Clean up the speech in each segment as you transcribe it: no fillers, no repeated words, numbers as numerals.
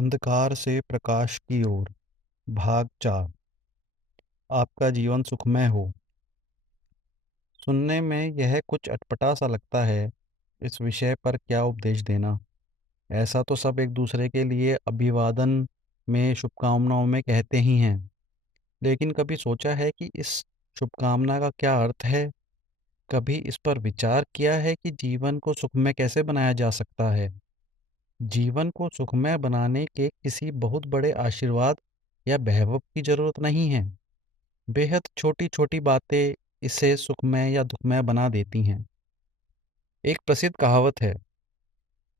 अंधकार से प्रकाश की ओर। भाग 4। आपका जीवन सुखमय हो। सुनने में यह कुछ अटपटा सा लगता है। इस विषय पर क्या उपदेश देना। ऐसा तो सब एक दूसरे के लिए अभिवादन में शुभकामनाओं में कहते ही हैं। लेकिन कभी सोचा है कि इस शुभकामना का क्या अर्थ है। कभी इस पर विचार किया है कि जीवन को सुखमय कैसे बनाया जा सकता है। जीवन को सुखमय बनाने के किसी बहुत बड़े आशीर्वाद या वैभव की जरूरत नहीं है। बेहद छोटी-छोटी बातें इसे सुखमय या दुखमय बना देती हैं। एक प्रसिद्ध कहावत है,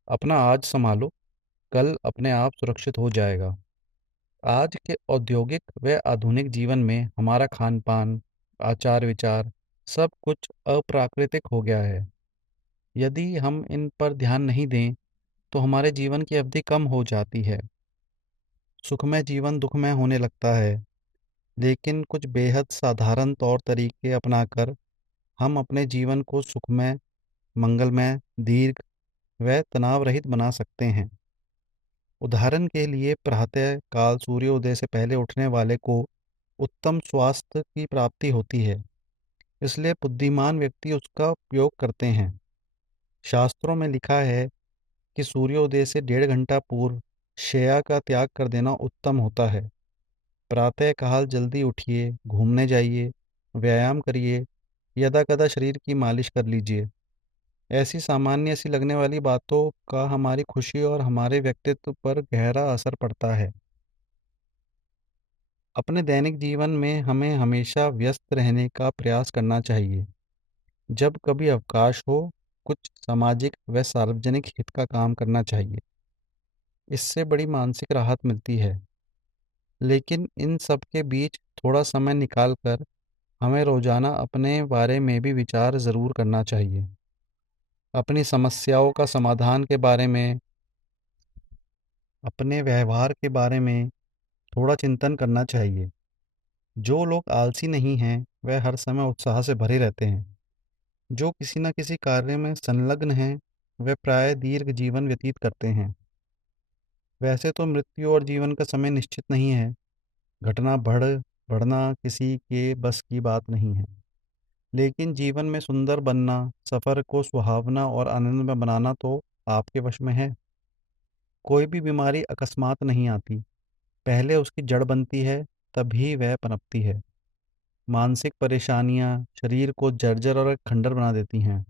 अपना आज संभालो, कल अपने आप सुरक्षित हो जाएगा। आज के औद्योगिक व आधुनिक जीवन में हमारा खान-पान, आचार-विचार सब कुछ अप्राकृतिक हो गया है। यदि हम इन पर ध्यान नहीं दें, तो हमारे जीवन की अवधि कम हो जाती है। सुखमय जीवन दुखमय होने लगता है। लेकिन कुछ बेहद साधारण तौर तरीके अपनाकर हम अपने जीवन को सुखमय, मंगलमय, दीर्घ व तनाव रहित बना सकते हैं। उदाहरण के लिए प्रातः काल सूर्योदय से पहले उठने वाले को उत्तम स्वास्थ्य की प्राप्ति होती है। इसलिए बुद्धिमान व्यक्ति उसका उपयोग करते हैं। शास्त्रों में लिखा है कि सूर्योदय से 1.5 घंटा पूर्व शैया का त्याग कर देना उत्तम होता है। प्रातः काल जल्दी उठिए, घूमने जाइए, व्यायाम करिए, यदाकदा शरीर की मालिश कर लीजिए। ऐसी सामान्य सी लगने वाली बातों का हमारी खुशी और हमारे व्यक्तित्व पर गहरा असर पड़ता है। अपने दैनिक जीवन में हमें हमेशा व्यस्त रहने का प्रयास करना चाहिए। जब कभी अवकाश हो, कुछ सामाजिक व सार्वजनिक हित का काम करना चाहिए। इससे बड़ी मानसिक राहत मिलती है। लेकिन इन सब के बीच थोड़ा समय निकाल कर हमें रोजाना अपने बारे में भी विचार ज़रूर करना चाहिए। अपनी समस्याओं का समाधान के बारे में, अपने व्यवहार के बारे में थोड़ा चिंतन करना चाहिए। जो लोग आलसी नहीं हैं, वह हर समय उत्साह से भरे रहते हैं। जो किसी न किसी कार्य में संलग्न हैं, वे प्राय दीर्घ जीवन व्यतीत करते हैं। वैसे तो मृत्यु और जीवन का समय निश्चित नहीं है। घटना बढ़ना किसी के बस की बात नहीं है। लेकिन जीवन में सुंदर बनना, सफ़र को सुहावना और आनंदमय बनाना तो आपके वश में है। कोई भी बीमारी अकस्मात नहीं आती, पहले उसकी जड़ बनती है, तभी वह पनपती है। मानसिक परेशानियां शरीर को जर्जर और खंडर बना देती हैं।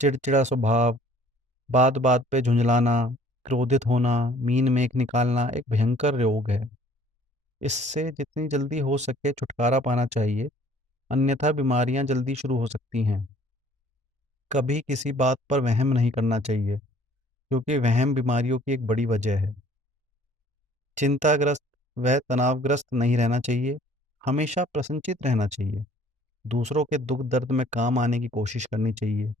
चिड़चिड़ा स्वभाव, बात बात पे झुंझलाना, क्रोधित होना, मीन मेख निकालना एक भयंकर रोग है। इससे जितनी जल्दी हो सके छुटकारा पाना चाहिए, अन्यथा बीमारियां जल्दी शुरू हो सकती हैं। कभी किसी बात पर वहम नहीं करना चाहिए, क्योंकि वहम बीमारियों की एक बड़ी वजह है। चिंताग्रस्त व तनावग्रस्त नहीं रहना चाहिए, हमेशा प्रसन्नचित्त रहना चाहिए। दूसरों के दुख दर्द में काम आने की कोशिश करनी चाहिए।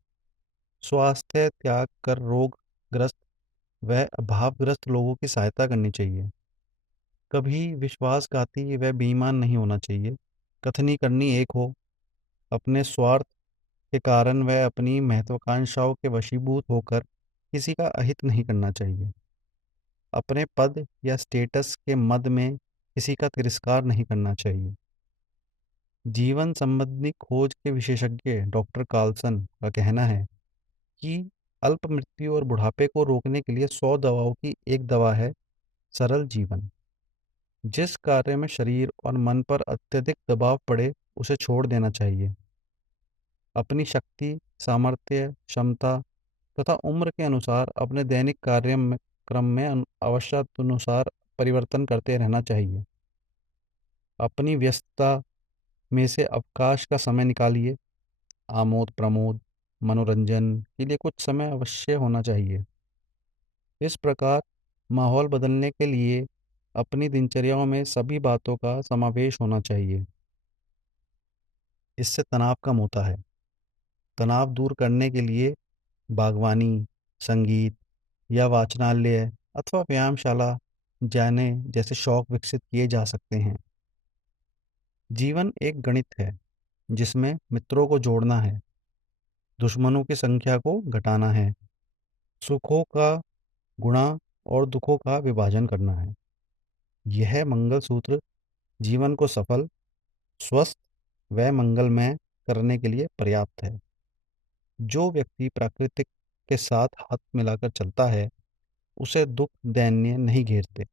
स्वास्थ्य त्याग कर रोगग्रस्त व अभावग्रस्त लोगों की सहायता करनी चाहिए। कभी विश्वासघाती व बेईमान नहीं होना चाहिए। कथनी करनी एक हो। अपने स्वार्थ के कारण व अपनी महत्वाकांक्षाओं के वशीभूत होकर किसी का अहित नहीं करना चाहिए। अपने पद या स्टेटस के मद में किसी का तिरस्कार नहीं करना चाहिए। जीवन संबंधी खोज के विशेषज्ञ डॉक्टर कार्लसन का कहना है कि अल्प मृत्यु और बुढ़ापे को रोकने के लिए 100 दवाओं की एक दवा है सरल जीवन। जिस कार्य में शरीर और मन पर अत्यधिक दबाव पड़े, उसे छोड़ देना चाहिए। अपनी शक्ति, सामर्थ्य, क्षमता तथा उम्र के अनुसार अपने दैनिक कार्य में क्रम में आवश्यकतानुसार परिवर्तन करते रहना चाहिए। अपनी व्यस्तता में से अवकाश का समय निकालिए। आमोद प्रमोद, मनोरंजन के लिए कुछ समय अवश्य होना चाहिए। इस प्रकार माहौल बदलने के लिए अपनी दिनचर्याओं में सभी बातों का समावेश होना चाहिए। इससे तनाव कम होता है। तनाव दूर करने के लिए बागवानी, संगीत या वाचनालय अथवा व्यायामशाला जाने जैसे शौक विकसित किए जा सकते हैं। जीवन एक गणित है, जिसमें मित्रों को जोड़ना है, दुश्मनों की संख्या को घटाना है। सुखों का गुणा और दुखों का विभाजन करना है। यह मंगलसूत्र जीवन को सफल, स्वस्थ व मंगलमय करने के लिए पर्याप्त है। जो व्यक्ति प्राकृतिक के साथ हाथ मिलाकर चलता है, उसे दुख दैन्य नहीं घेरते।